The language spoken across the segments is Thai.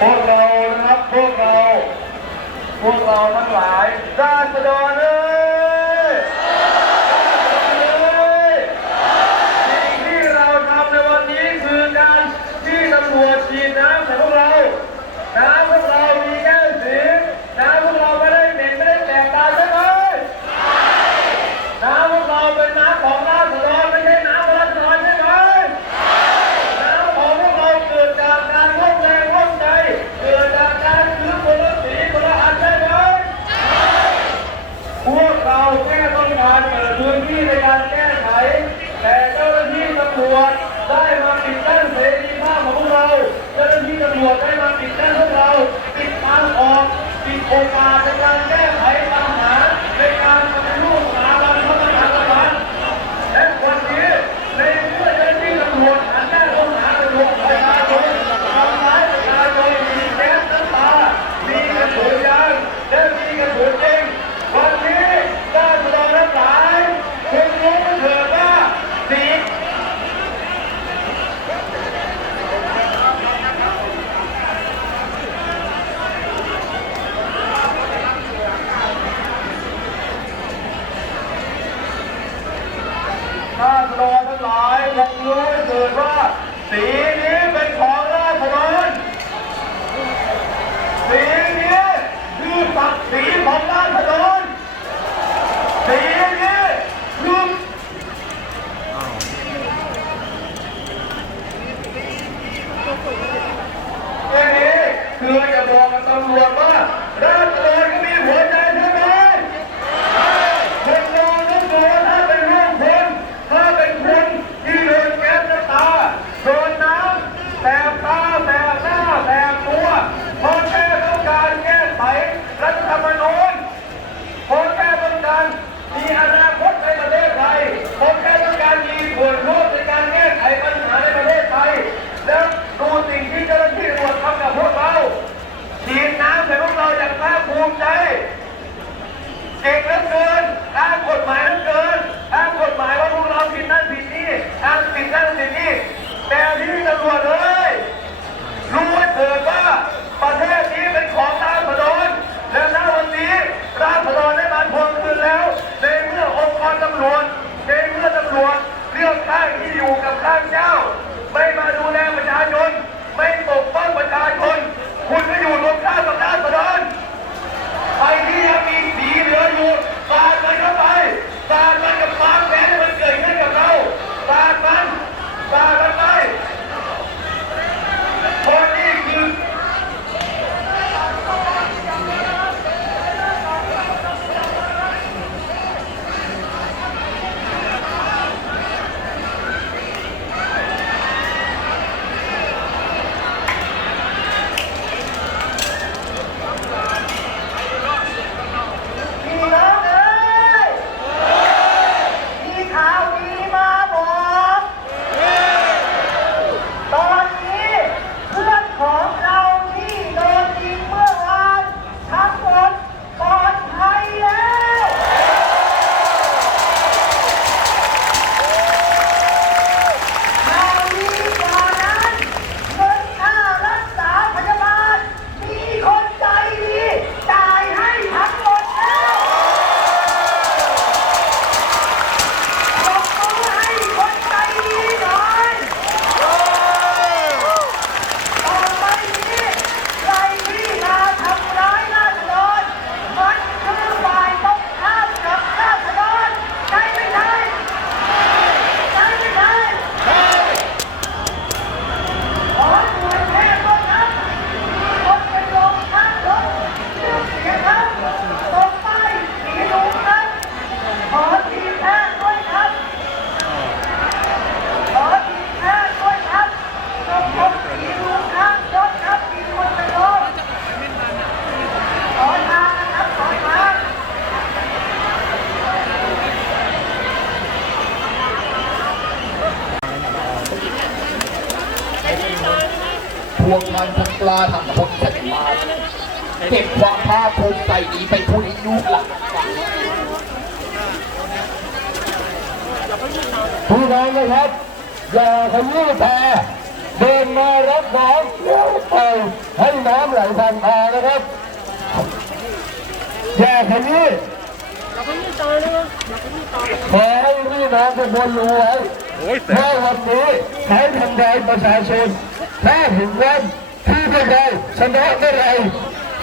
พวกเรานะครับพวกเรา พวกเราทั้งหลายราษฎรเนื้ ราษฎรทั้งหลายคงรู้เถิดว่า สีนี้เป็นของราษฎรสี ขยี้แต่เดินมารับน้ำเลี้ยวไปให้น้ำไหลผ่านมานะครับอย่าขยี้ขอให้พี่น้องทุกคนรู้ไว้ว่าวันนี้เขาทำลายประชาชนถ้าถึงวันที่พวกเราชนะเมื่อไหร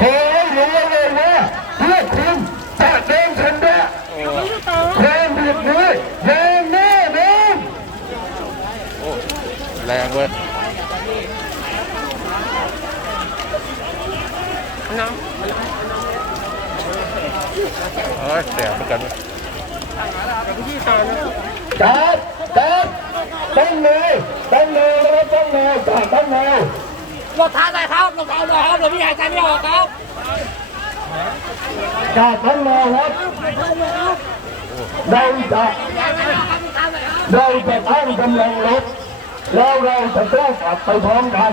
ขอให้รู้ไว้เลยว่าพวกคุณจะโดนชนะความผิดนี้อย่างแน่นอน แรงเว้ยโอ้ยเสียเหมือนกันเว้ยจับจับตั้งเลยตั้งเลยแล้วตั้งเลยจับตั้งเลยรองเท้าหน่อยครับรองเท้าหน่อยครับเดี๋ยวพี่หายใจไม่ออกครับจับตั้งเลยครับเราจะเราจะตั้งกำลังรบ แล้วเราจะต้องกลับไปพร้อมกัน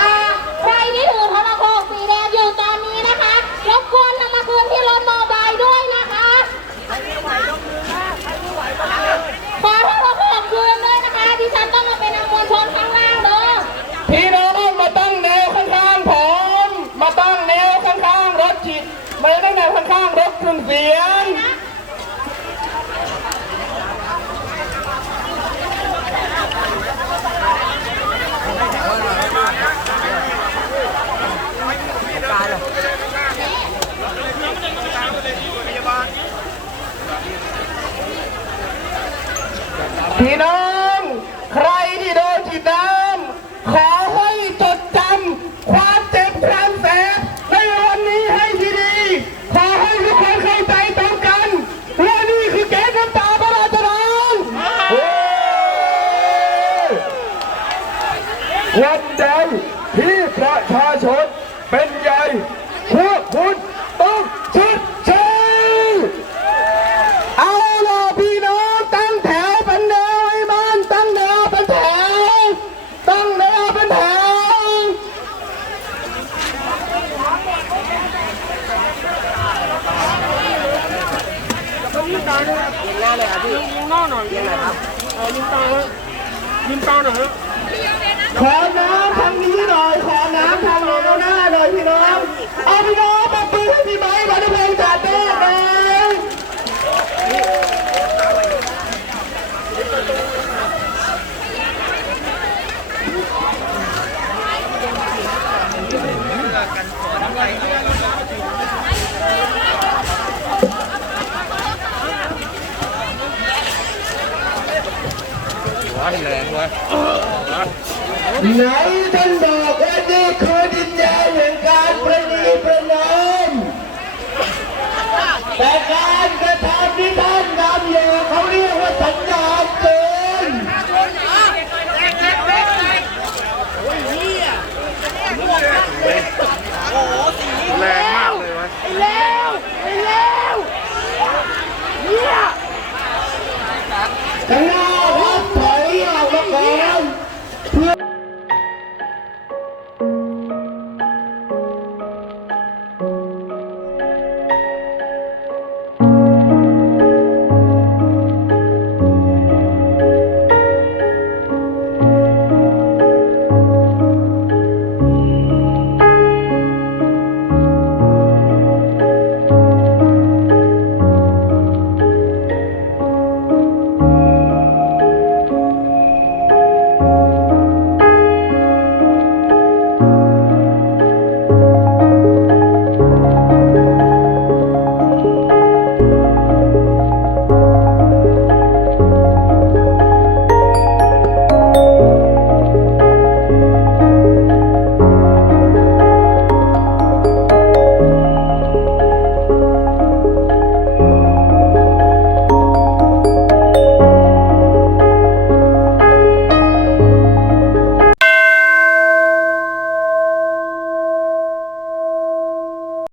อ่าใครที่ถือโทรโขงสีแดงอยู่ตอนนี้นะคะรบกวนนำมาคืนที่รถมอบายด้วยนะคะขอโทรโขงคืนด้วยนะคะดิฉันต้องมาเป็นนำมวลชนข้างล่างเด้อ พี่น้องมาตั้งแนวข้างๆผมมาตั้งแนวข้างๆรถจิตมาตั้งแนวข้างๆรถเครื่องเสียง พี่น้อง ใครที่โดนจิตน้ำขอให้จดจำความเจ็บความแสบในวันนี้ให้ดีๆขอให้ทุกคนเข้าใจตรงกันว่านี่คือแก๊สน้ำตาพระราชทาน วันใดที่ ประชาชนเป็นใหญ่พวกคุณต้องชดใช้ เอาล่ะพี่น้องตั้งแถวเป็นแนวให้มันตั้งแนวเป็นแถวตั้งแนวเป็นแถว ขอน้ำทางนี้หน่อย ขอน้ำทางแนวหน้าหน่อยพี่น้อง เอาพี่น้องมาปืนให้พี่ไม้มาทุกเพลงจัดเต้นเลย ว้ายแรงเว้ย ไหนท่านบอก